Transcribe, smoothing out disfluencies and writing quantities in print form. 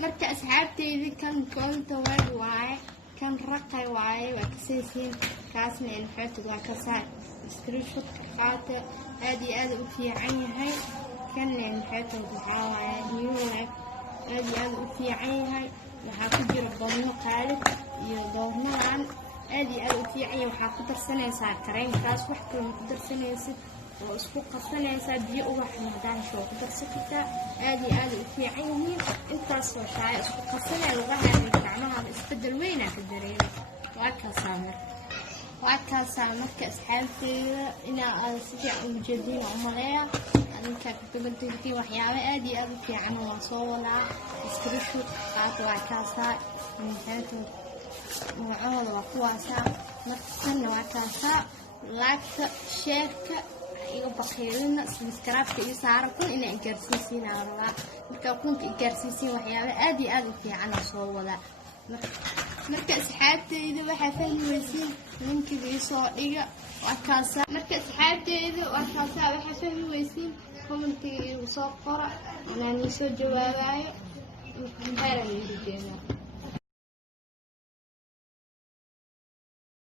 marka asxaabteyda kan koolta waay kan raqay waay waa kasaysiin kaasna in xeetad waa ka saar screenshot qaata aad iyo aad u fiican yahay kan in xeetad waxaa waaye new life aad iyo aad u fiican yahay waxaa ku jira badno qaalid iyo doornaan aad iyo aad u fiican yahay waxaa ku darsanaysaa kareenkaas wax kale ku darsanaysid oo isku qasanaysaa biyo ubax madaansho ku darsataa aad iyo aad u fiican yihiin intaas oo shaay isku qasanay lugaha gacmaha isbedel weyn ka dareemo waa ka marka asxaabteyda inaa si fiican u jeedin oo maleeya adinka ka tabantii waxyaabo aad iyo aad u fiican oo soo wadaa screenshot qaata waa kaasaa intaanto magacooda waa kuwaasa markana waa kaasaa like share iyo bakhayna subscribe iyo saara kun inay gaarsiisiin arwaa marka kunta gaarsiisiin waxyaabo aad iyo aad u fiican oo soo wada marka asxaabteyda waxa fahmaysiin linkiga soo dhiga waa kaasa marka asxaabteyda waa kaasa waxa fahmaysiin commentiga soo qora inaan soo jawaabayo maxaa la yiraahdaa